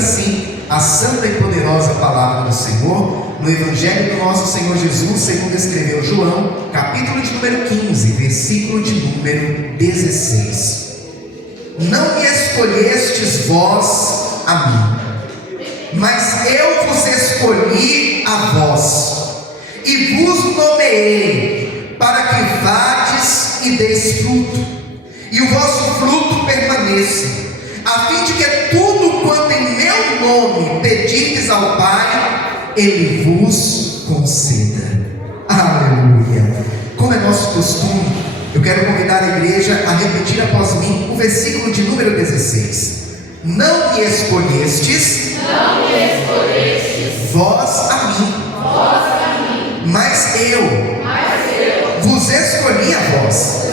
assim a santa e poderosa palavra do Senhor no Evangelho do nosso Senhor Jesus, segundo escreveu João, capítulo de número 15, versículo de número 16. Não me escolhestes vós a mim, mas eu vos escolhi a vós, e vos nomeei, para que vades e deis fruto, e o vosso fruto permaneça, a fim de que tudo quanto em meu nome pedirdes ao Pai, Ele vos conceda. Aleluia! Como é nosso costume, eu quero convidar a igreja a repetir após mim o versículo de número 16. Não me escolhestes, vós a mim, mas eu vos escolhi a vós,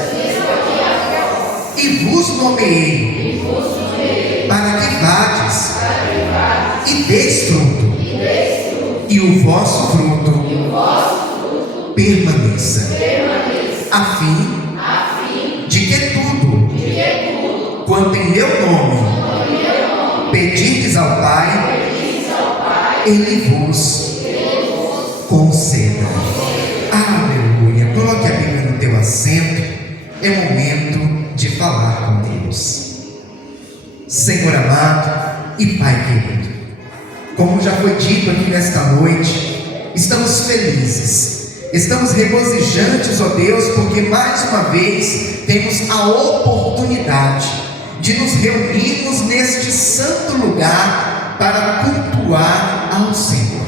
e vos nomeei, para que vades e deis fruto, e o vosso fruto permaneça, a fim de que tudo quanto em meu nome pedirdes ao Pai, Ele vos conceda. Aleluia. Coloque a Bíblia no teu assento. É momento de falar com Deus. Senhor amado e Pai querido, como já foi dito aqui nesta noite, estamos felizes, estamos regozijantes, ó Deus, porque mais uma vez temos a oportunidade de nos reunirmos neste santo lugar para cultuar ao Senhor.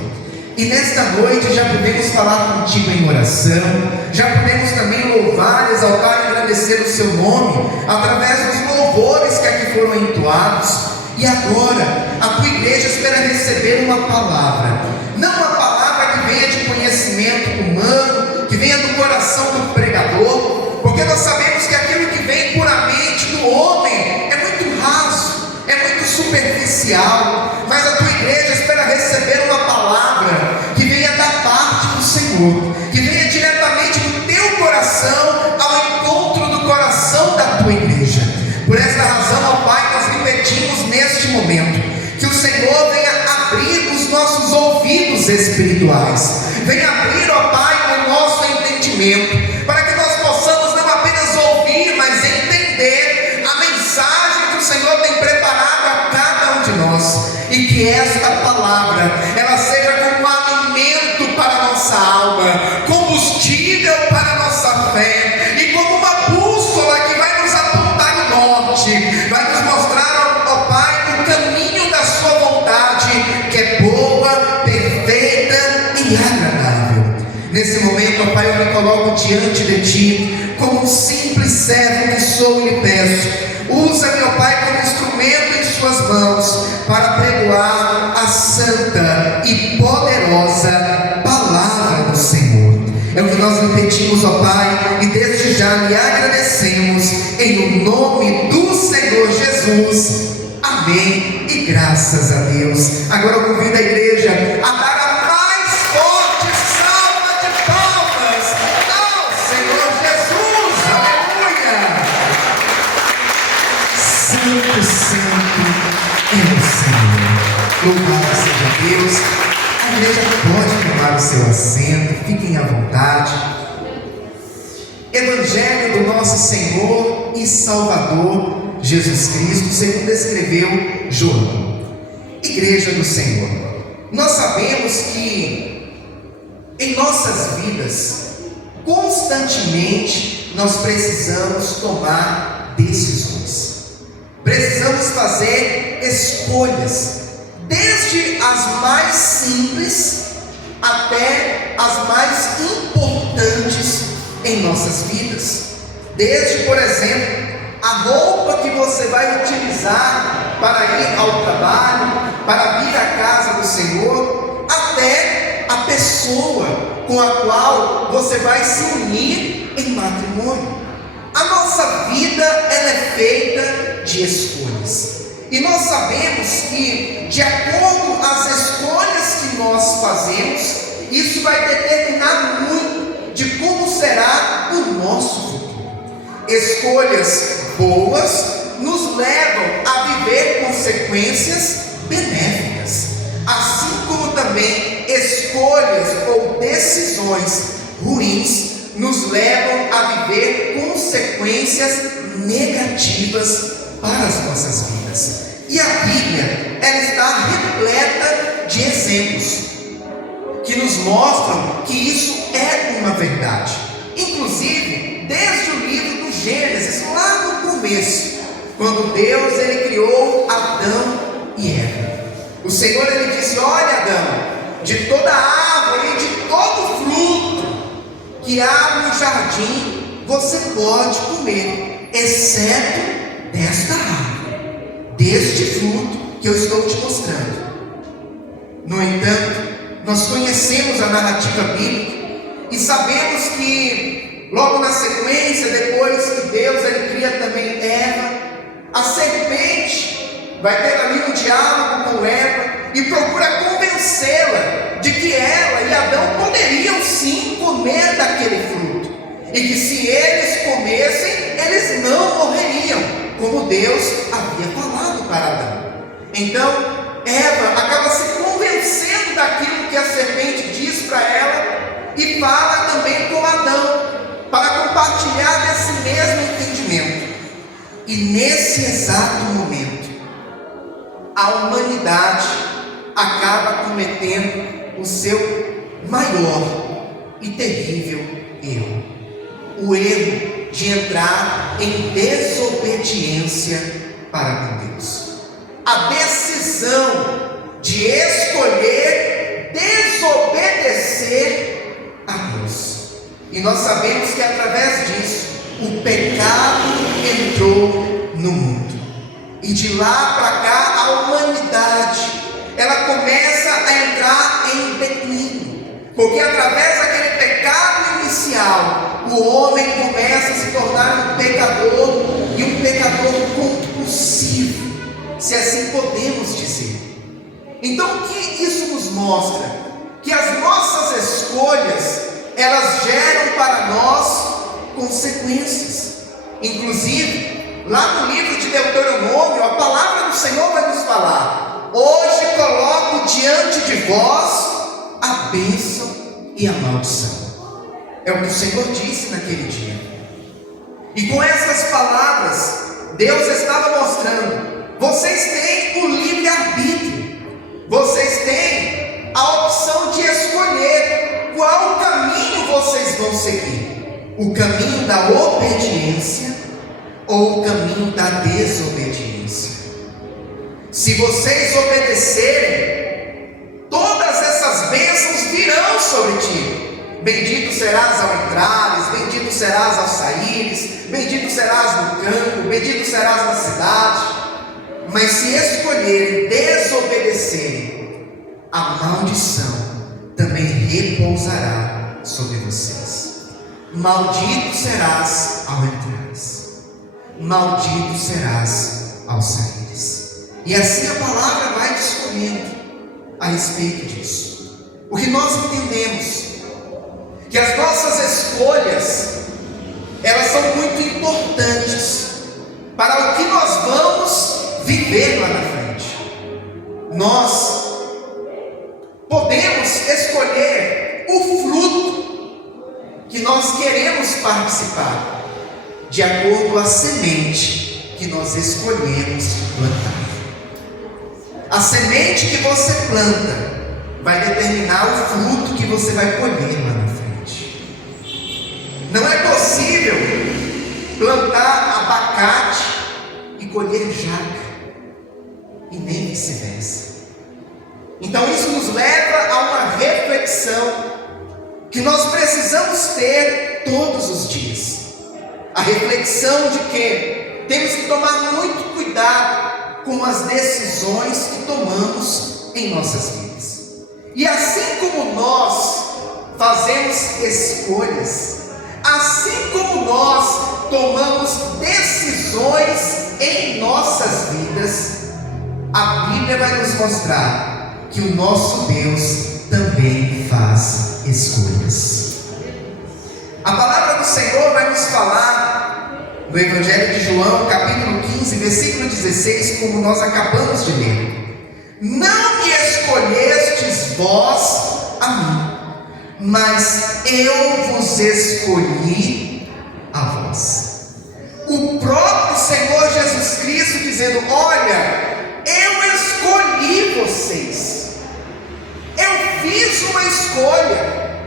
E nesta noite já podemos falar contigo em oração, já podemos também louvar, exaltar e agradecer o seu nome através dos louvores que aqui foram entoados. E agora a tua igreja espera receber uma palavra, não uma palavra que venha de conhecimento humano, que venha do coração do pregador, porque nós sabemos que aquilo que vem puramente do homem é muito raso, é muito superficial, mas a tua igreja espera receber uma palavra que venha da parte do Senhor, que venha diretamente do teu coração ao encontro do coração da tua igreja. Por essa razão, ó Pai, nós repetimos neste momento que o Senhor venha abrir os nossos ouvidos espirituais, venha abrir, ó Pai, o nosso entendimento, para que nós possamos não apenas ouvir, mas entender a mensagem que o Senhor tem preparado a cada um de nós, e que esta palavra ela seja como alimento para a nossa alma, combustível para a nossa fé, e como uma bússola que vai nos apontar o norte, vai nos mostrar, ó Pai, o caminho da sua vontade, que é boa, perfeita e agradável. Nesse momento, ó Pai, eu me coloco diante de Ti, como um simples servo que sou e lhe peço, usa-me, ó Pai, como instrumento em Suas mãos, para pregoar a santa e poderosa palavra do Senhor. É o que nós lhe pedimos, ó Pai, e desde já lhe agradecemos, em o nome do Senhor Jesus. Amém e graças a Deus. Agora eu convido a igreja a dar a mais forte salva de palmas ao Senhor Jesus. Aleluia! Santo, santo é o Senhor. Louvado seja Deus. A igreja pode tomar o seu assento, fiquem à vontade. Evangelho do nosso Senhor e Salvador Jesus Cristo, segundo escreveu João. Igreja do Senhor, nós sabemos que em nossas vidas, constantemente, nós precisamos tomar decisões, precisamos fazer escolhas, desde as mais simples até as mais importantes em nossas vidas. Desde, por exemplo, a roupa que você vai utilizar para ir ao trabalho, para vir à casa do Senhor, até a pessoa com a qual você vai se unir em matrimônio. A nossa vida ela é feita de escolhas. E nós sabemos que, de acordo com as escolhas que nós fazemos, isso vai determinar muito de como será o nosso futuro. Escolhas boas nos levam a viver consequências benéficas. decisões ruins nos levam a viver consequências negativas para as nossas vidas. E a Bíblia, ela está repleta de exemplos que nos mostram que isso é uma verdade. Inclusive, desde o livro do Gênesis, lá no começo, quando Deus ele criou Adão e Eva. O Senhor ele disse: olha, Adão, de toda árvore e de todo fruto que há no jardim, você pode comer, exceto desta árvore, deste fruto que eu estou te mostrando. No entanto, nós conhecemos a narrativa bíblica e sabemos que logo na sequência, depois que Deus ele cria também Eva, a serpente vai ter ali um diálogo com Eva e procura convencê-la de que ela e Adão poderiam sim comer daquele fruto, e que se eles comessem, eles não morreriam, como Deus havia falado para Adão. Então Eva acaba se convencendo daquilo que a serpente diz para ela e fala também com Adão, para compartilhar desse mesmo entendimento. E nesse exato momento, a humanidade acaba cometendo o seu maior e terrível erro. O erro de entrar em desobediência para com Deus. A decisão de escolher desobedecer a Deus. E nós sabemos que através disso, o pecado entrou no mundo. E de lá para cá, a humanidade, ela começa a entrar em declínio. Porque através daquele pecado inicial, o homem começa a se tornar um pecador, e um pecador compulsivo, se assim podemos dizer. Então o que isso nos mostra? Que as nossas escolhas, elas geram para nós consequências. Inclusive, lá no livro de Deuteronômio, a palavra do Senhor vai nos falar: hoje coloco diante de vós a bênção e a maldição. É o que o Senhor disse naquele dia. E com essas palavras, Deus estava mostrando: vocês têm o livre-arbítrio, vocês têm a opção de escolher qual caminho vocês vão seguir. O caminho da obediência ou o caminho da desobediência. Se vocês obedecerem, todas essas bênçãos virão sobre ti. Bendito serás ao entrares, bendito serás ao saíres, bendito serás no campo, bendito serás na cidade. Mas se escolherem desobedecerem, a maldição também repousará sobre vocês. Maldito serás ao entrares, maldito serás ao saíres. E assim a palavra vai discorrendo a respeito disso. O que nós entendemos, que as nossas escolhas, elas são muito importantes para o que nós vamos viver lá na frente. Nós podemos escolher o fruto que nós queremos participar, de acordo com a semente que nós escolhemos plantar. A semente que você planta vai determinar o fruto que você vai colher lá na frente. Não é possível plantar abacate e colher jaca, e nem vice-versa. Então isso nos leva a uma reflexão que nós precisamos ter todos os dias. A reflexão de que temos que tomar muito cuidado com as decisões que tomamos em nossas vidas. E assim como nós fazemos escolhas, assim como nós tomamos decisões em nossas vidas, a Bíblia vai nos mostrar que o nosso Deus também faz escolhas. A palavra do Senhor vai nos falar no Evangelho de João, capítulo 15, versículo 16, como nós acabamos de ler: não me escolhestes vós a mim, mas eu vos escolhi a vós. O próprio Senhor Jesus Cristo dizendo: olha, eu escolhi vocês, eu fiz uma escolha,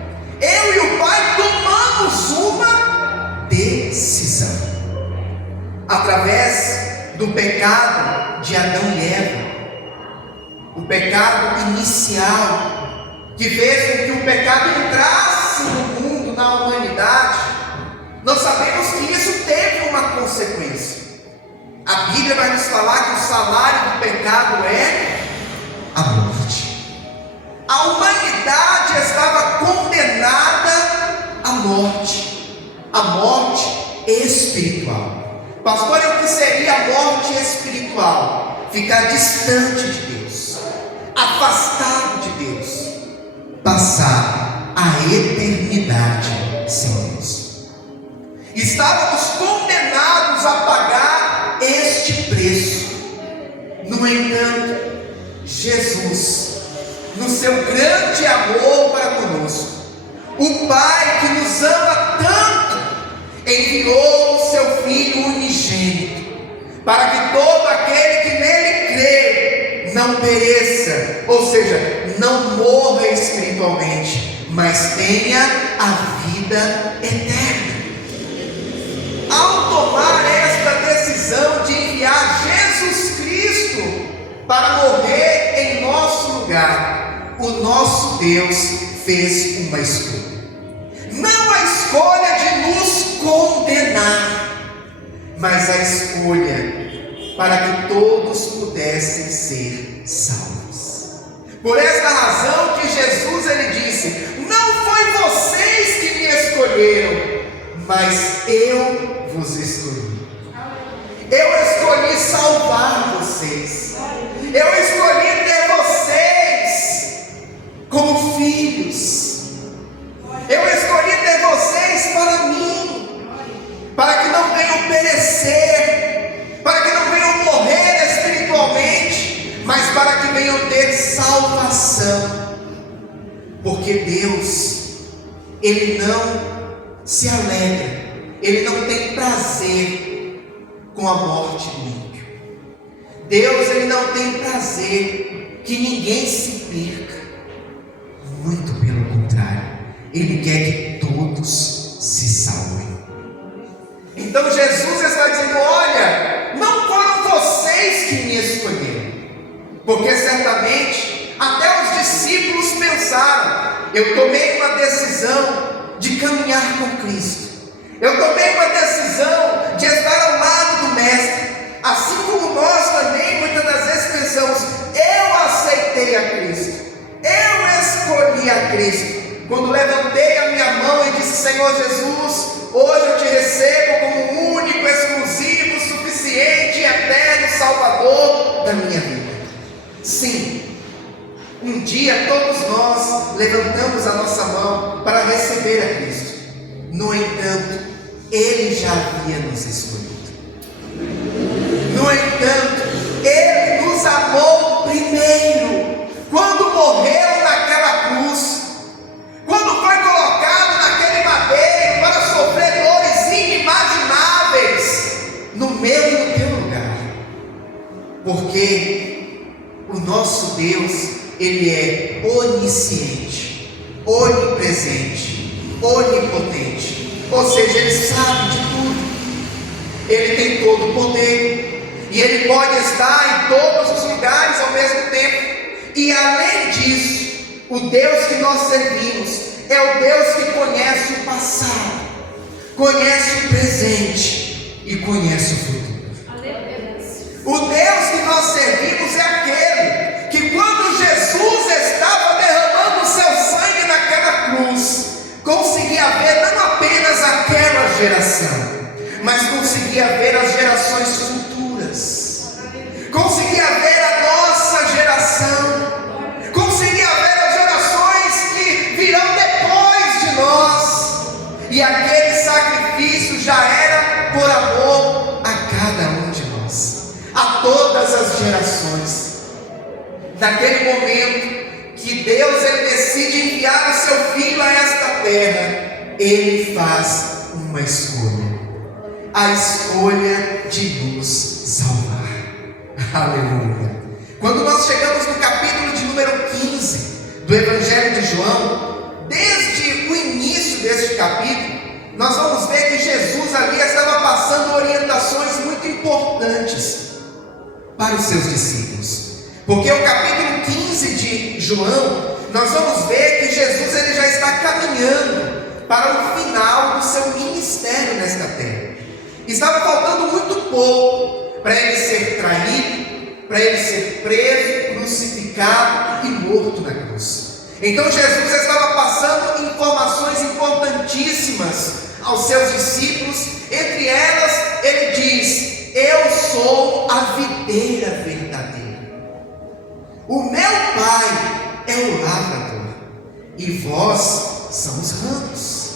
eu e o Pai tomamos uma decisão, através do pecado de Adão e Eva, o pecado inicial, que fez com que o pecado entrasse no mundo, na humanidade. Nós sabemos que isso teve uma consequência. A Bíblia vai nos falar que o salário do pecado é a morte. A humanidade estava condenada à morte espiritual. Pastor, e o que seria a morte espiritual? Ficar distante de Deus, afastado de Deus, passar a eternidade sem Deus. Estávamos condenados a pagar este preço. No entanto, Jesus, no seu grande amor para conosco, o Pai que nos ama tanto, enviou o seu Filho unigênito, para que todo aquele que nele crê não pereça, ou seja, não morra espiritualmente, mas tenha a vida eterna. Ao tomar esta decisão de enviar Jesus Cristo para morrer em nosso lugar, o nosso Deus fez uma escolha. Não a escolha de nos condenar, mas a escolha para que todos pudessem ser salvos. Por esta razão que Jesus ele disse: não foi vocês que me escolheram, mas eu vos escolhi. Eu escolhi salvar vocês. Eu escolhi ter vocês como filhos. Eu escolhi ter vocês para mim, para que não venham perecer, para que não venham morrer espiritualmente, mas para que venham ter salvação. Porque Deus, Ele não se alegra, Ele não tem prazer com a morte do ímpio. Deus, Ele não tem prazer que ninguém se perca. Muito pelo contrário, Ele quer que todos se salvem. Então Jesus está dizendo: olha, não foram vocês que me escolheram, porque certamente até os discípulos pensaram: eu tomei uma decisão de caminhar com Cristo, eu tomei uma decisão de estar ao lado do Mestre, assim como nós também muitas das vezes pensamos: eu aceitei a Cristo, eu escolhi a Cristo. Quando levantei a minha mão e disse: Senhor Jesus, hoje eu te recebo como único, exclusivo, suficiente e eterno Salvador da minha vida. Sim, um dia todos nós levantamos a nossa mão para receber a Cristo. No entanto, Ele já havia nos escolhido. No entanto, Ele nos amou primeiro, quando morreu naquela cruz, quando foi colocado naquele madeiro para sofrer dores inimagináveis no meu e no teu lugar. Porque o nosso Deus, Ele é onisciente, onipresente, onipotente, ou seja, Ele sabe de tudo, Ele tem todo o poder, e Ele pode estar em todos os lugares ao mesmo tempo. E além disso, o Deus que nós servimos é o Deus que conhece o passado, conhece o presente e conhece o futuro. O Deus que nós servimos é aquele que, quando Jesus estava derramando o seu sangue naquela cruz, conseguia ver não apenas aquela geração, mas conseguia ver as gerações futuras, conseguia ver a nossa geração, conseguia ver as gerações que virão depois de nós, e aquele sacrifício já era por amor a cada um de nós, a todas as gerações. Naquele momento que Deus ele decide enviar o seu filho a esta terra, ele faz uma escolha, a escolha de nos salvar. Aleluia. Quando nós chegamos no capítulo de número 15 do Evangelho de João, desde o início deste capítulo, nós vamos ver que Jesus ali estava passando orientações muito importantes para os seus discípulos. Porque o capítulo 15 de João, nós vamos ver que Jesus ele já está caminhando para o final do seu ministério nesta terra. Estava faltando muito pouco para ele ser traído, para ele ser preso, crucificado e morto na cruz. Então Jesus estava passando informações importantíssimas aos seus discípulos. Entre elas ele diz: eu sou a videira verdadeira, o meu Pai é o lavrador e vós são os ramos.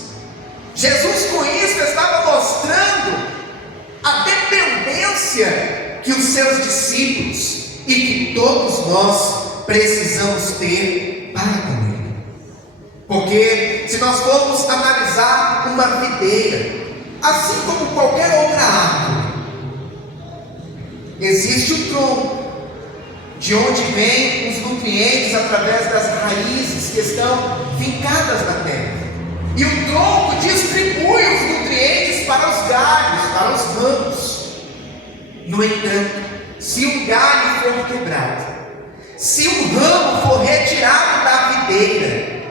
Jesus com isso estava mostrando a dependência que os seus discípulos e que todos nós precisamos ter para com Ele. Porque se nós formos analisar uma videira, assim como qualquer outra árvore, existe o tronco, de onde vêm os nutrientes através das raízes que estão fincadas na terra. E o tronco distribui os nutrientes para os galhos, para os ramos. No entanto, se um galho for quebrado, se um ramo for retirado da videira,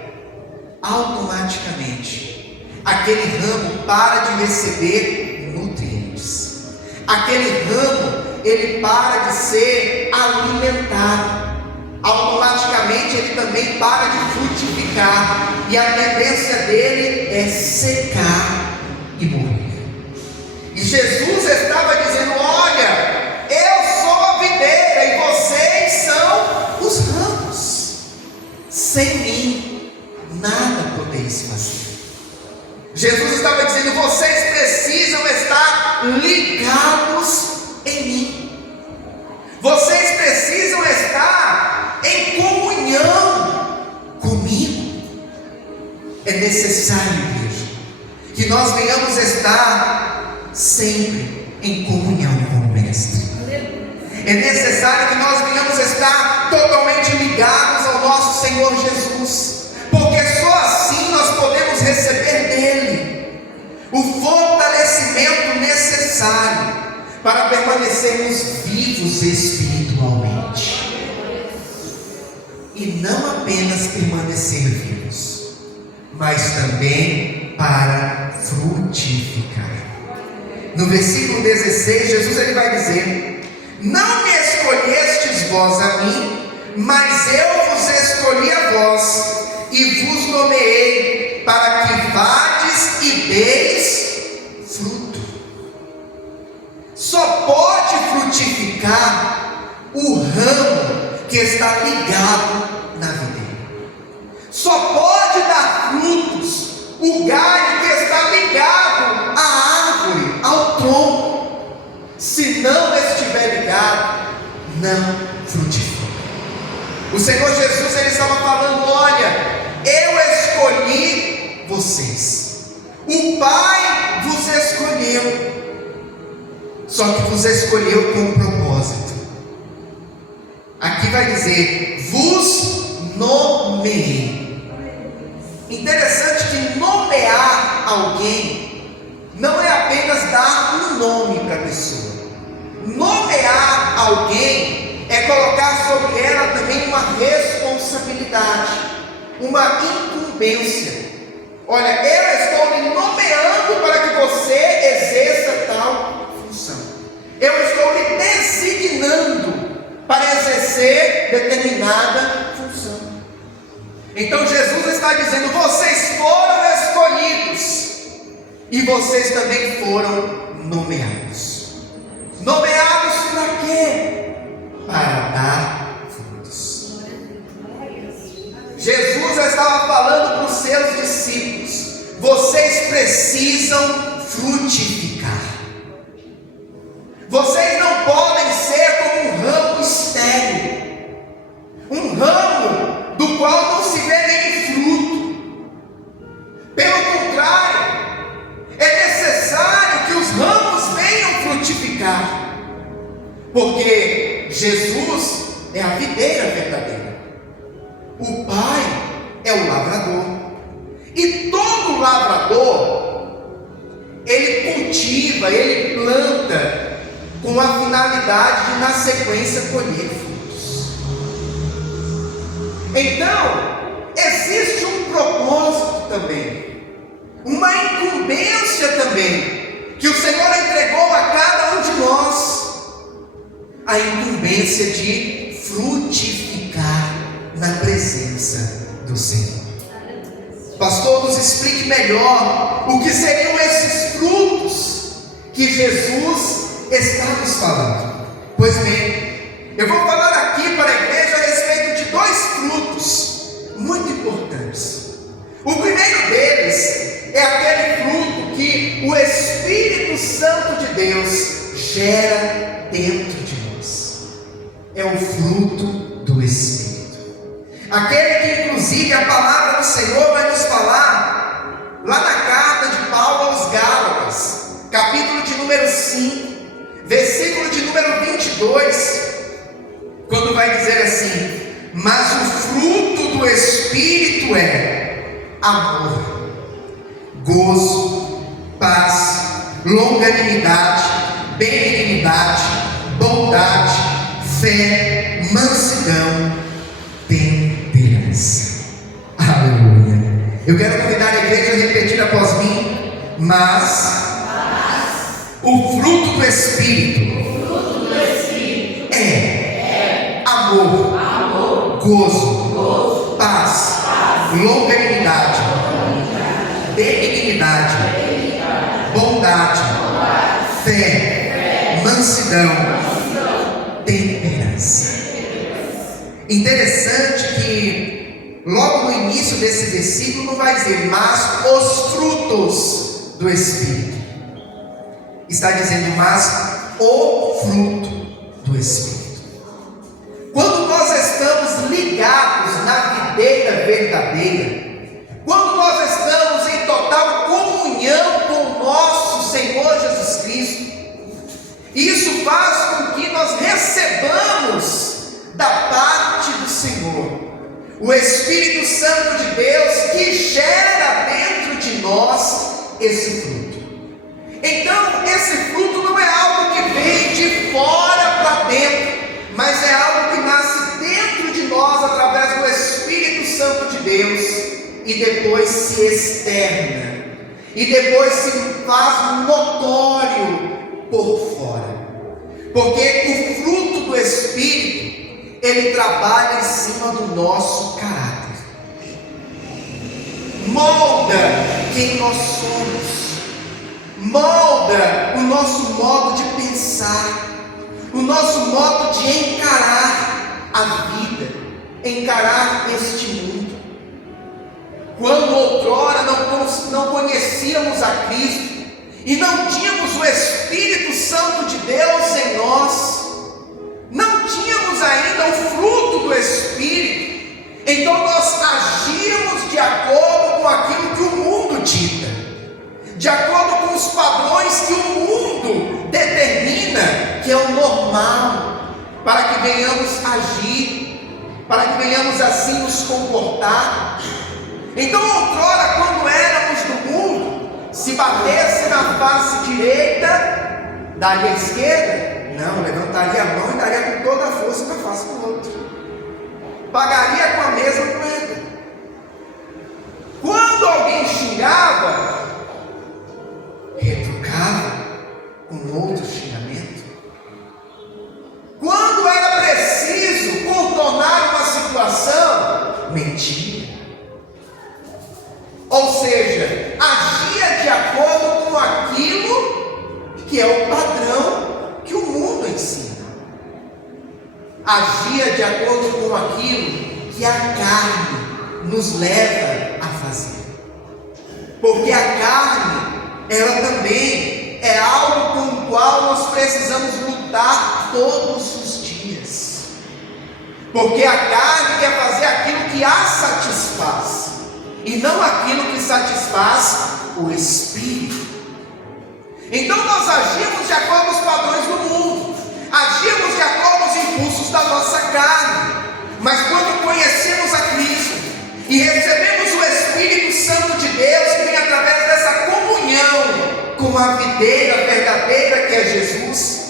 automaticamente aquele ramo para de receber nutrientes. Aquele ramo ele para de ser alimentado. Automaticamente ele também para de frutificar, e a tendência dele é secar e morrer. E Jesus estava dizendo: olha, eu sou a videira e vocês são os ramos. Sem mim nada podeis fazer. Jesus estava dizendo: vocês precisam estar ligados em mim. Vocês precisam estar em comunhão comigo. É necessário, igreja, que nós venhamos estar sempre em comunhão com o Mestre. É necessário que nós venhamos estar totalmente ligados ao nosso Senhor Jesus, porque só assim nós podemos receber dele o fortalecimento necessário para permanecermos vivos espiritualmente. E não apenas permanecer vivos, mas também para frutificar. No versículo 16, Jesus ele vai dizer: não me escolhestes vós a mim, mas eu vos escolhi a vós, e vos nomeei para que vades e deis fruto. Só pode frutificar o ramo que está ligado na videira. Só pode dar frutos o galho que está ligado à árvore, ao tronco. Se não estiver ligado, não frutifica. O Senhor Jesus ele estava falando: olha, eu escolhi vocês, o Pai vos escolheu, só que vos escolheu com um propósito. Aqui vai dizer: vos nomeei. Interessante que nomear alguém não é apenas dar um nome para a pessoa. Nomear alguém é colocar sobre ela também uma responsabilidade, uma incumbência. Olha, eu estou lhe nomeando para que você exerça tal função. Eu estou lhe designando para exercer determinada função. Então Jesus está dizendo: vocês foram escolhidos e vocês também foram nomeados. Nomeados para quê? Para dar frutos. Jesus estava falando para os seus discípulos: vocês precisam frutificar. Vocês não podem ser como um ramo estéril, um ramo do qual videira verdadeira. O Pai é o lavrador. E todo lavrador, ele cultiva, ele planta com a finalidade de, na sequência, colher frutos. Então, existe um propósito também, uma incumbência também, que o Senhor entregou a cada um de nós, a incumbência de frutificar na presença do Senhor. Pastor, nos explique melhor o que seriam esses frutos que Jesus está nos falando. Pois bem, eu vou falar aqui para a igreja a respeito de 2 frutos muito importantes. O primeiro deles é aquele fruto que o Espírito Santo de Deus gera dentro de nós. É o fruto do Espírito. Aquele que inclusive a palavra do Senhor vai nos falar lá na carta de Paulo aos Gálatas, capítulo de número 5, versículo de número 22, quando vai dizer assim: mas o fruto do Espírito é amor, gozo, paz, longanimidade, benignidade, bondade, fé, mansidão, temperança. Aleluia. Eu quero convidar a igreja a repetir após mim: mas o fruto do Espírito é amor, gozo, paz, longanimidade, benignidade, bondade, fé, mansidão, temperança. Interessante que logo no início desse versículo não vai dizer mas os frutos do Espírito. Está dizendo mas o fruto do Espírito. Quando nós estamos ligados na videira verdadeira, quando nós estamos em total comunhão com o nosso Senhor Jesus Cristo, isso faz com que nós recebamos da parte do Senhor o Espírito Santo de Deus, que gera dentro de nós esse fruto. Então, esse fruto não é algo que vem de fora para dentro, mas é algo que nasce dentro de nós através do Espírito Santo de Deus e depois se externa, e depois se faz notório por fora, porque o fruto do Espírito, ele trabalha em cima do nosso caráter, molda quem nós somos, molda o nosso modo de pensar, o nosso modo de encarar a vida, encarar este mundo. Quando outrora não conhecíamos a Cristo e não tínhamos o Espírito Santo de Deus em nós, não tínhamos ainda o fruto do Espírito, então nós agíamos de acordo com aquilo que o mundo dita, de acordo com os padrões que o mundo determina que é o normal, para que venhamos agir, para que venhamos assim nos comportar. Então outrora, quando éramos do mundo, se batesse na face direita, daria à esquerda? Não, levantaria a mão e daria com toda a força para a face do outro, pagaria com a mesma moeda. Quando alguém xingava, retrucava com outro xingamento. Quando era preciso contornar uma situação, mentia. Ou seja, agia de acordo com aquilo que é o padrão que o mundo ensina. Agia de acordo com aquilo que a carne nos leva a fazer. Porque a carne, ela também é algo com o qual nós precisamos lutar todos os dias. Porque a carne quer fazer aquilo que a satisfaz, e não aquilo que satisfaz o Espírito. Então nós agimos de acordo com os padrões do mundo, agimos de acordo com os impulsos da nossa carne, E recebemos o Espírito Santo de Deus, que vem através dessa comunhão com a videira verdadeira que é Jesus.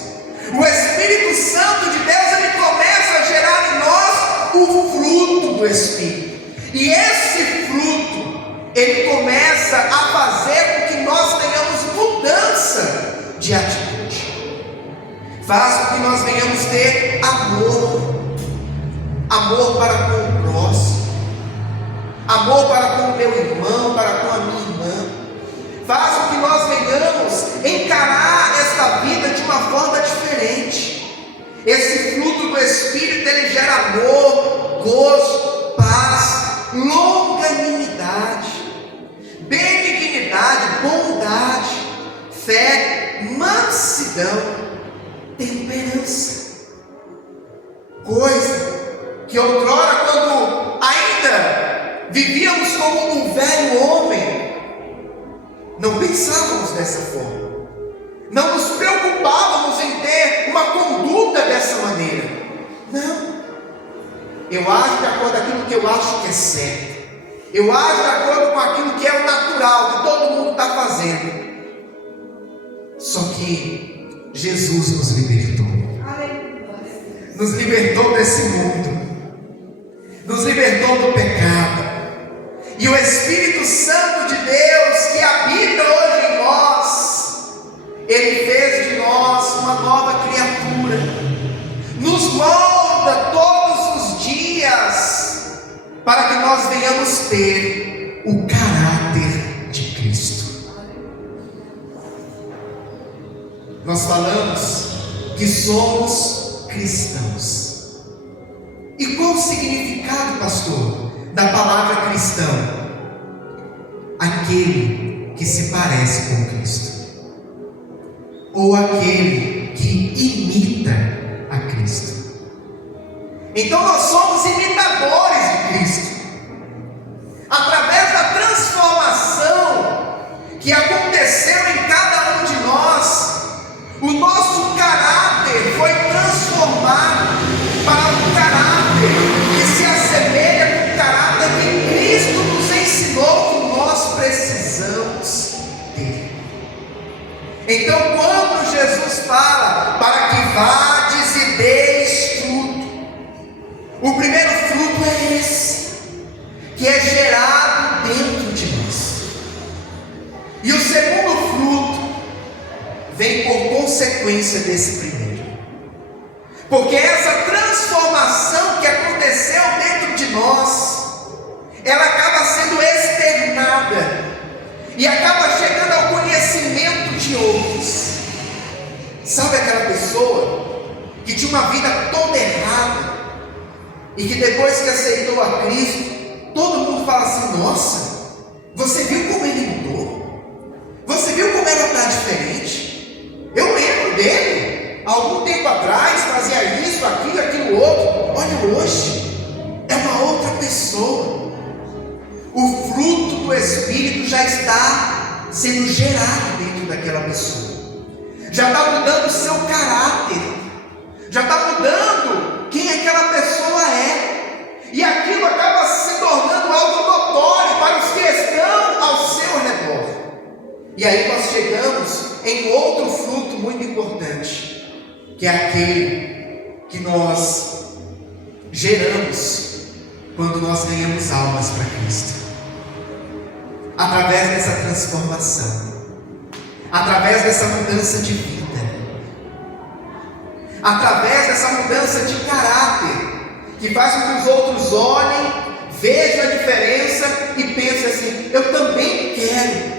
O Espírito Santo de Deus, ele começa a gerar em nós o fruto do Espírito. E esse fruto, ele começa a fazer com que nós tenhamos mudança de atitude. Faz com que nós venhamos ter amor. Amor para com o próximo. Amor para com o meu irmão, para com a minha irmã. Faz com que nós venhamos encarar esta vida de uma forma diferente. Esse fruto do Espírito, ele gera amor, gozo, paz, longanimidade, benignidade, bondade, fé, mansidão, temperança. Coisa que outrora, quando ainda vivíamos como um velho homem, não pensávamos dessa forma, não nos preocupávamos em ter uma conduta dessa maneira. Não, eu ajo de acordo com aquilo que eu acho que é certo, eu ajo de acordo com aquilo que é o natural, que todo mundo está fazendo. Só que Jesus nos libertou desse mundo, nos libertou do pecado. E o Espírito Santo de Deus que habita hoje em nós, ele fez de nós uma nova criatura, nos molda todos os dias, para que nós venhamos ter o caráter de Cristo. Nós falamos que somos cristãos. E qual o significado, pastor, da palavra cristão? Aquele que se parece com Cristo, ou aquele que imita a Cristo. Então nós somos imitadores de Cristo. Através da transformação que aconteceu em cada um de nós, o nosso caráter foi transformado para um caráter que se assemelha com o caráter que Cristo nos ensinou que nós precisamos ter. Então, quando Jesus fala para que vades e deis fruto, o primeiro fruto é esse, que é gerado dentro de nós. E o segundo fruto vem por consequência desse primeiro. Porque essa transformação que aconteceu dentro de nós, ela acaba sendo externada e acaba chegando ao conhecimento de outros. Sabe aquela pessoa que tinha uma vida toda errada e que depois que aceitou a Cristo, todo mundo fala assim: nossa, você viu como ele mudou? Você viu como ela está diferente? Eu lembro dele. Algum tempo atrás fazia isso, aquilo outro. Olha, hoje é uma outra pessoa. O fruto do Espírito já está sendo gerado dentro daquela pessoa. Já está mudando o seu caráter. Já está mudando quem aquela pessoa é. E aquilo acaba se tornando algo notório para os que estão ao seu redor. E aí nós chegamos em outro fruto muito importante, que é aquele que nós geramos quando nós ganhamos almas para Cristo. Através dessa transformação, através dessa mudança de vida, através dessa mudança de caráter, que faz com que os outros olhem, vejam a diferença e pensem assim: eu também quero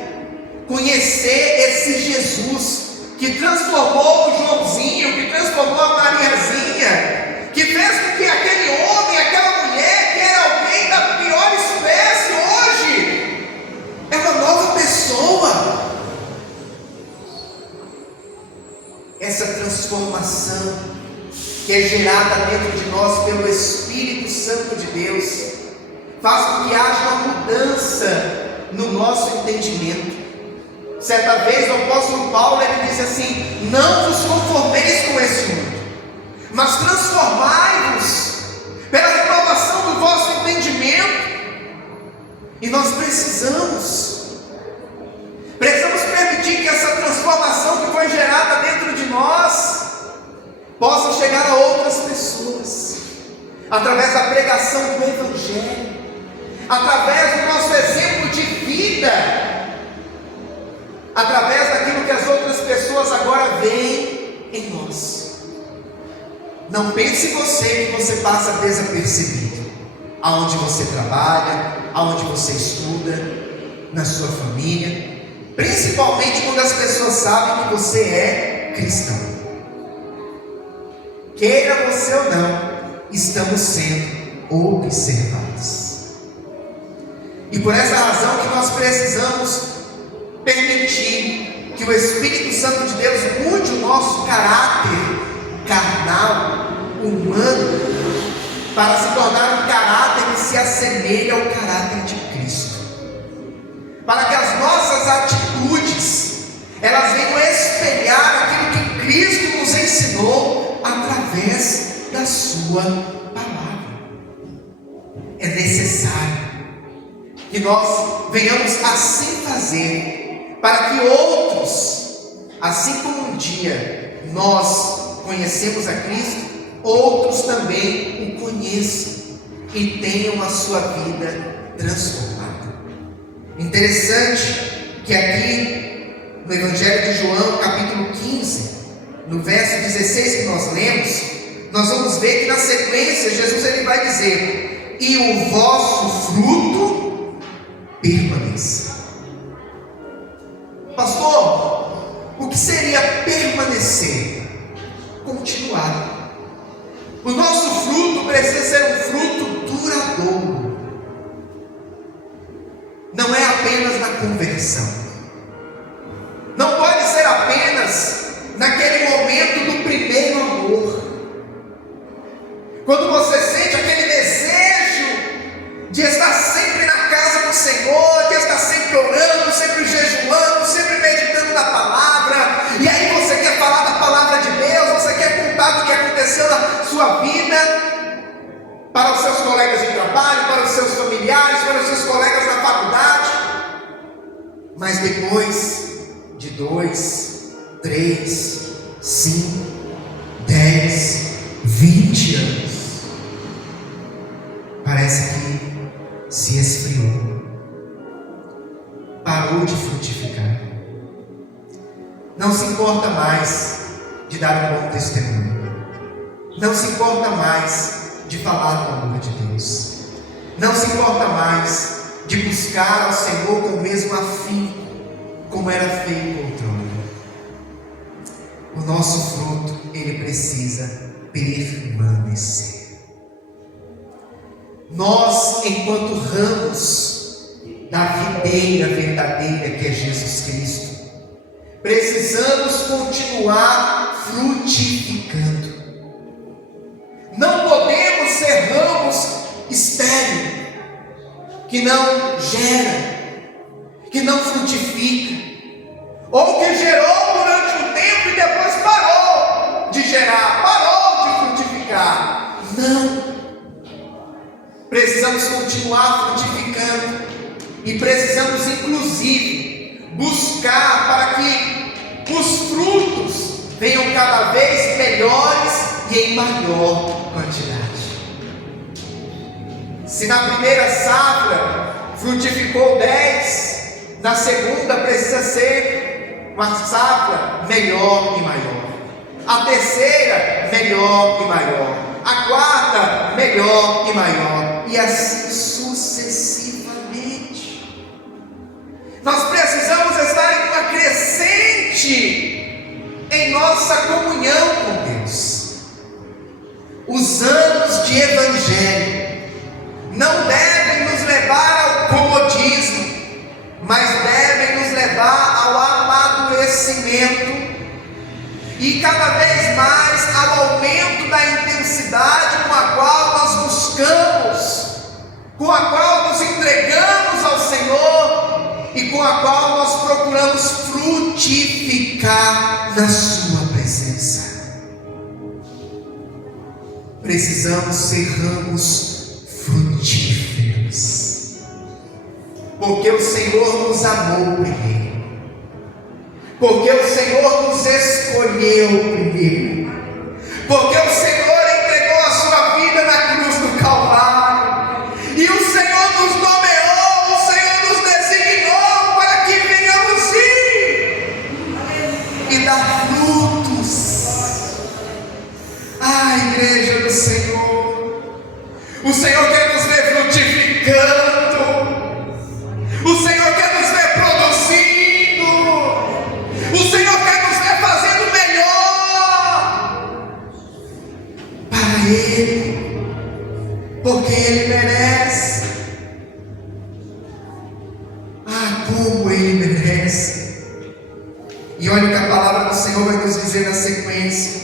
conhecer esse Jesus que transformou o Joãozinho, que transformou a Mariazinha, que fez com que aquele homem, aquela mulher, que era alguém da pior espécie, hoje é uma nova pessoa. Essa transformação que é gerada dentro de nós pelo Espírito Santo de Deus, faz com que haja uma mudança no nosso entendimento. Certa vez o apóstolo Paulo, ele disse assim: não vos conformeis com este mundo, mas transformai-vos pela renovação do vosso entendimento, E nós precisamos permitir que essa transformação que foi gerada dentro de nós possa chegar a outras pessoas, através da pregação do Evangelho, através do nosso exemplo de vida, através daquilo que as outras pessoas agora veem em nós. Não pense você que você passa desapercebido, aonde você trabalha, aonde você estuda, na sua família, principalmente quando as pessoas sabem que você é cristão. Queira você ou não, estamos sendo observados. E por essa razão que nós precisamos permitir que o Espírito Santo de Deus mude o nosso caráter carnal, humano, para se tornar um caráter que se assemelha ao caráter de Cristo, para que as nossas atitudes elas venham espelhar aquilo que Cristo nos ensinou através da sua palavra. É necessário que nós venhamos assim fazer, para que outros, assim como um dia nós conhecemos a Cristo, outros também o conheçam e tenham a sua vida transformada. Interessante que aqui no Evangelho de João, capítulo 15, no verso 16 que nós lemos, nós vamos ver que na sequência Jesus ele vai dizer: e o vosso fruto permaneça. Pastor, o que seria permanecer? Continuar. O nosso fruto precisa ser um fruto duradouro. Não é apenas na conversão. Não pode ser apenas naquele momento do primeiro amor. Quando você sente aquele desejo de estar sempre na casa do Senhor, de estar sempre orando, sempre jejuando, sempre meditando na palavra, e aí você quer falar da palavra de Deus, você quer contar do que aconteceu na sua vida, para os seus colegas de trabalho, para os seus familiares, para os seus colegas na faculdade, mas depois de 2, 3, 5, 10, 20 anos, parece que se esfriou, parou de frutificar, não se importa mais de dar um bom testemunho, não se importa mais de falar do amor de Deus, não se importa mais de buscar ao Senhor com o mesmo afinco como era feito outrora. O nosso fruto, ele precisa permanecer. Nós, enquanto ramos da videira verdadeira que é Jesus Cristo, precisamos continuar frutificando. Não podemos ser ramos estéreis, que não geram, que não frutifica, ou que gerou durante um tempo e depois parou de gerar, parou de frutificar. Não, precisamos continuar frutificando, e precisamos inclusive buscar para que os frutos venham cada vez melhores e em maior quantidade. Se na primeira safra frutificou 10, na segunda precisa ser uma safra melhor e maior, a terceira melhor e maior, a quarta melhor e maior, e assim sucessivamente. Nós precisamos estar em uma crescente em nossa comunhão com Deus. Os anos de evangelho não devem nos levar ao comodismo, mas devem nos levar ao amadurecimento e cada vez mais ao aumento da intensidade com a qual nós buscamos, com a qual nos entregamos ao Senhor e com a qual nós procuramos frutificar na sua presença. Precisamos ser ramos frutíferos. Porque o Senhor nos amou primeiro. Porque o Senhor nos escolheu primeiro. Porque o Senhor entregou a sua vida na cruz do Calvário. E o Senhor nos nomeou, o Senhor nos designou para que venhamos ir e dar frutos. Ah, igreja do Senhor, o Senhor quer nos ver frutificando. O Senhor quer nos ver produzindo. O Senhor quer nos ver fazendo melhor para Ele, porque Ele merece. Ah, como Ele merece. E olha o que a palavra do Senhor vai nos dizer na sequência: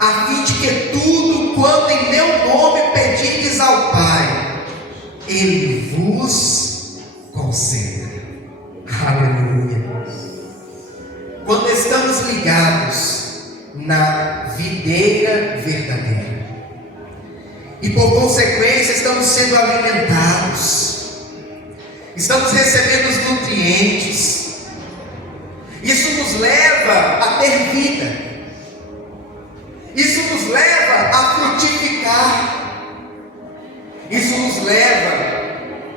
a fim de que tudo quanto em meu nome pedirdes ao Pai, Ele vos conceda. Aleluia. Quando estamos ligados na videira verdadeira, e por consequência estamos sendo alimentados, estamos recebendo os nutrientes, isso nos leva a ter vida, isso nos leva a frutificar, isso nos leva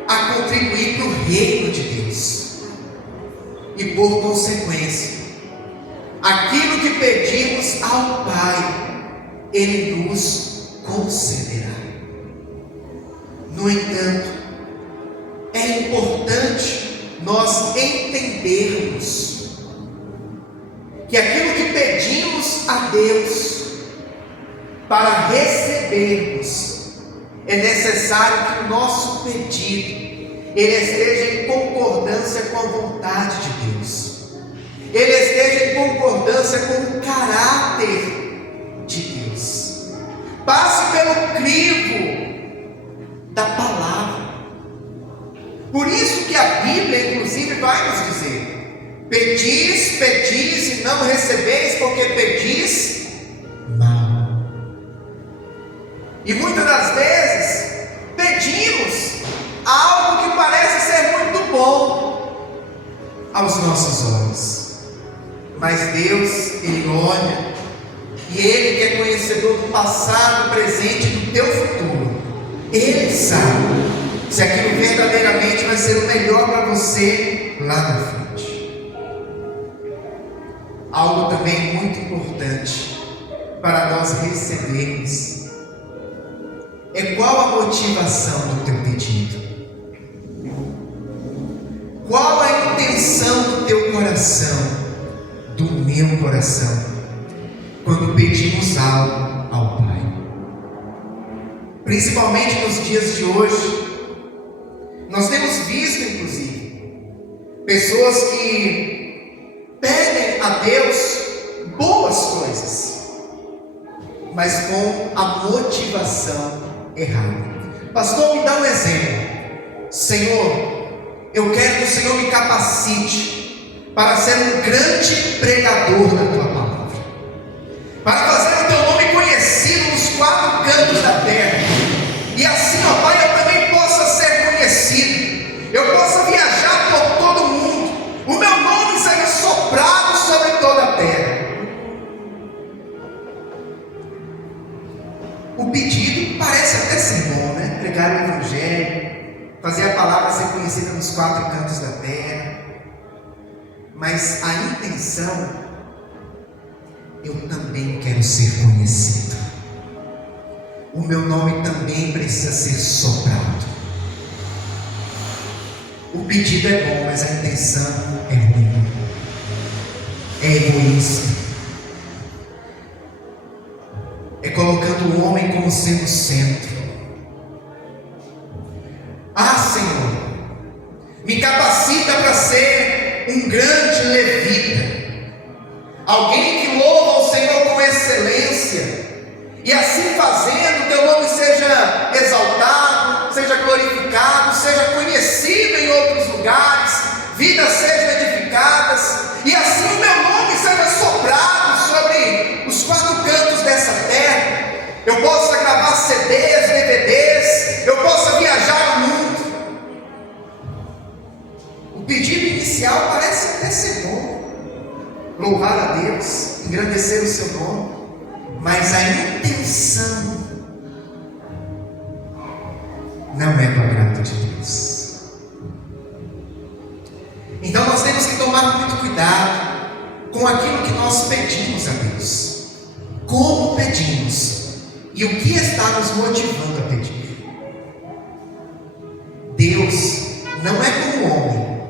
a contribuir para o reino de Deus. E por consequência, aquilo que pedimos ao Pai, Ele nos concederá. No entanto, é importante nós entendermos que aquilo que pedimos a Deus para recebermos, é necessário que o nosso pedido ele esteja em concordância com a vontade de Deus, ele esteja em concordância com o caráter de Deus, passe pelo crivo da palavra. Por isso que a Bíblia inclusive vai nos dizer: pedis, pedis e não recebeis, porque pedis mal. E muitas das vezes pedimos algo que parece ser muito bom aos nossos olhos, mas Deus, Ele olha e Ele que é conhecedor do passado, do presente e do teu futuro, Ele sabe se aquilo verdadeiramente vai ser o melhor para você lá na frente. Algo também muito importante para nós recebermos é qual a motivação do teu pedido, qual a intenção do teu coração, do meu coração, quando pedimos algo ao Pai. Principalmente nos dias de hoje, nós temos visto inclusive pessoas que pedem a Deus boas coisas, mas com a motivação errada. Pastor, me dá um exemplo. Senhor, eu quero que o Senhor me capacite para ser um grande pregador da tua palavra, para fazer o teu nome conhecido nos quatro cantos da terra, e assim, ó Pai, eu também possa ser conhecido, eu possa viajar por todo o mundo, o meu nome seja soprado sobre toda a terra. O pedido parece até ser bom, né? Pregar o Evangelho, fazer a palavra ser conhecida nos quatro cantos da terra, mas a intenção: eu também quero ser conhecido, o meu nome também precisa ser soprado. O pedido é bom, mas a intenção é ruim, é egoísta, é colocando o homem como sendo o centro. Ah, Senhor, me capacita para ser um grande levita, alguém que louva o Senhor com excelência, e assim fazendo, teu nome seja exaltado, seja glorificado, seja conhecido em outros lugares, vidas sejam edificadas, e assim o meu nome seja soprado sobre os quatro cantos dessa terra, eu possa gravar CDs, DVDs, eu possa viajar o mundo. louvar a Deus, engrandecer o seu nome, mas a intenção não é do agrado de Deus. Então nós temos que tomar muito cuidado com aquilo que nós pedimos a Deus, como pedimos e o que está nos motivando a pedir. Deus não é como o homem,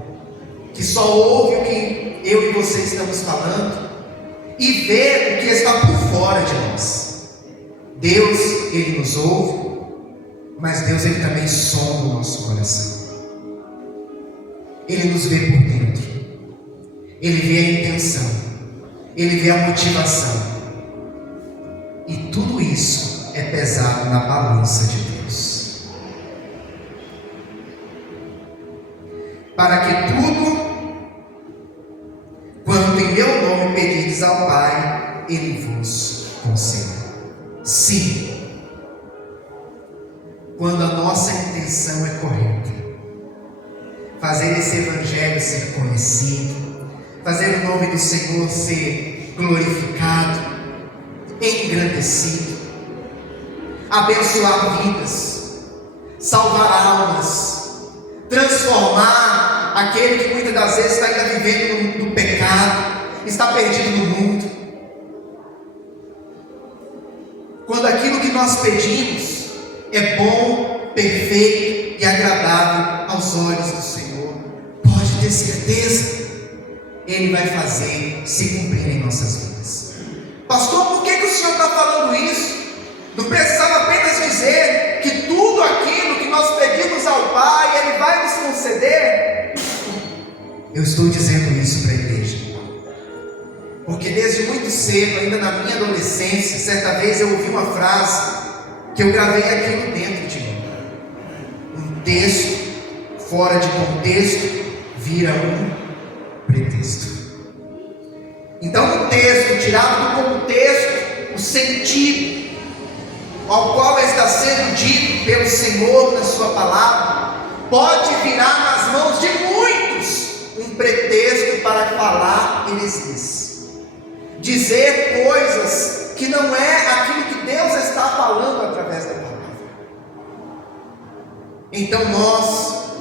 que só ouve o que eu e você estamos falando e vê o que está por fora de nós. Deus, Ele nos ouve, mas Deus, Ele também sonda o nosso coração. Ele nos vê por dentro, Ele vê a intenção, Ele vê a motivação, e tudo isso é pesado na balança de Deus, para que tudo quanto em meu nome pedirdes ao Pai, Ele vos conceda. Sim, quando a nossa intenção é correta, fazer esse evangelho ser conhecido, fazer o nome do Senhor ser glorificado, engrandecido, abençoar vidas, salvar almas, transformar aquele que muitas das vezes está ainda vivendo no pecado, está perdido no mundo. Quando aquilo que nós pedimos é bom, perfeito e agradável aos olhos do Senhor, pode ter certeza, Ele vai fazer se cumprir em nossas vidas. Pastor, por que o Senhor está falando isso? Não precisava apenas dizer que tudo aquilo que nós pedimos ao Pai, Ele vai nos conceder? Eu estou dizendo isso para a igreja, porque desde muito cedo, ainda na minha adolescência, certa vez eu ouvi uma frase que eu gravei aquilo dentro de mim. Um texto fora de contexto vira um pretexto. Então, um texto tirado do contexto, o sentido ao qual está sendo dito pelo Senhor na sua palavra, pode virar nas mãos de muitos um pretexto para falar heresias, dizer coisas que não é aquilo que Deus está falando através da palavra. Então nós,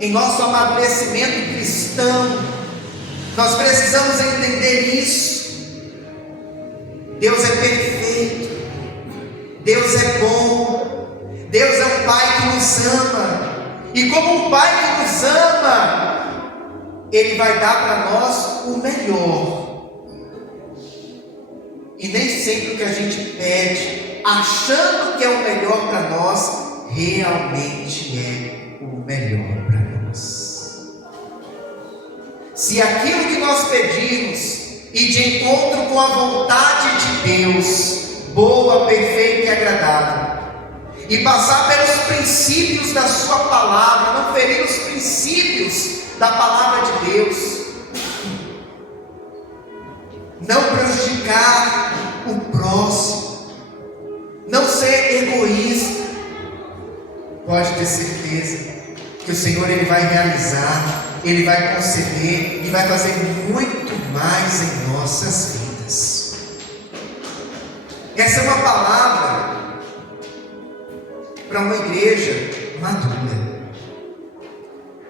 em nosso amadurecimento cristão, nós precisamos entender isso. Deus é perfeito, Deus é bom, Deus é um Pai que nos ama, e como um Pai que nos ama, Ele vai dar para nós o melhor. E nem sempre o que a gente pede, achando que é o melhor para nós, realmente é o melhor para nós. Se aquilo que nós pedimos e de encontro com a vontade de Deus, boa, perfeita e agradável, e passar pelos princípios da sua palavra, não ferir os princípios da palavra de Deus, não prejudicar o próximo, não ser egoísta, pode ter certeza que o Senhor, Ele vai realizar, Ele vai conceder e vai fazer muito mais em nossas vidas. Essa é uma palavra para uma igreja madura,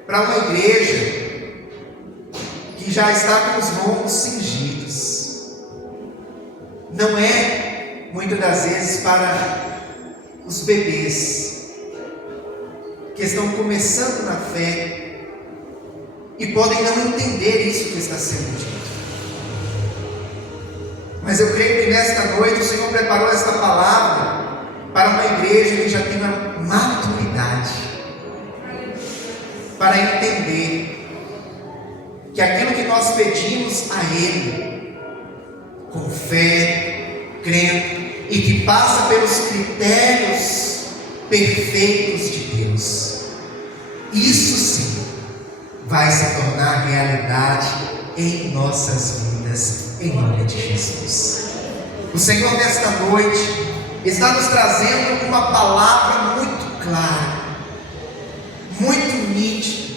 para uma igreja que já está com os lombos cingidos. Não é, muitas das vezes, para os bebês que estão começando na fé e podem não entender isso que está sendo dito. Mas eu creio que nesta noite o Senhor preparou esta palavra para uma igreja que já tem uma maturidade, para entender que aquilo que nós pedimos a Ele, com fé, crendo, e que passa pelos critérios perfeitos de Deus, isso sim vai se tornar realidade em nossas vidas, em nome de Jesus. O Senhor nesta noite está nos trazendo uma palavra muito clara, muito nítida,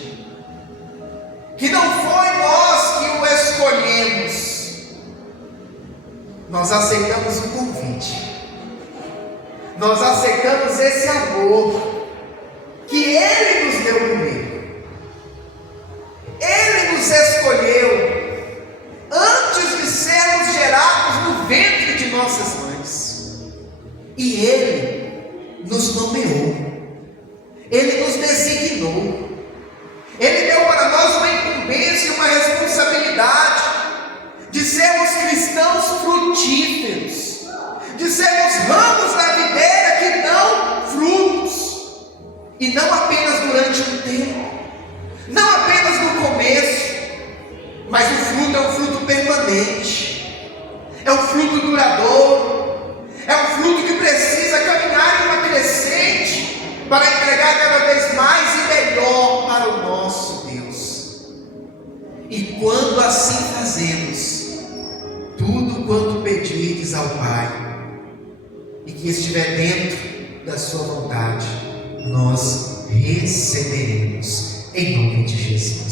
que não foi nós que o escolhemos, nós aceitamos o convite, nós aceitamos esse amor que Ele nos deu primeiro. Ele nos escolheu antes de sermos gerados no ventre de nossas mães, e Ele nos nomeou, Ele nos designou, Ele deu para nós uma incumbência e uma responsabilidade de sermos cristãos frutíferos, de sermos ramos da videira que dão frutos, e não apenas durante um tempo, não apenas no começo, mas o fruto é um fruto permanente, é um fruto duradouro, é um fruto que precisa caminhar em uma crescente para entregar cada vez mais e melhor para o nosso Deus. E quando assim fazemos, tudo quanto pedirdes ao Pai, e que estiver dentro da sua vontade, nós receberemos, em nome de Jesus.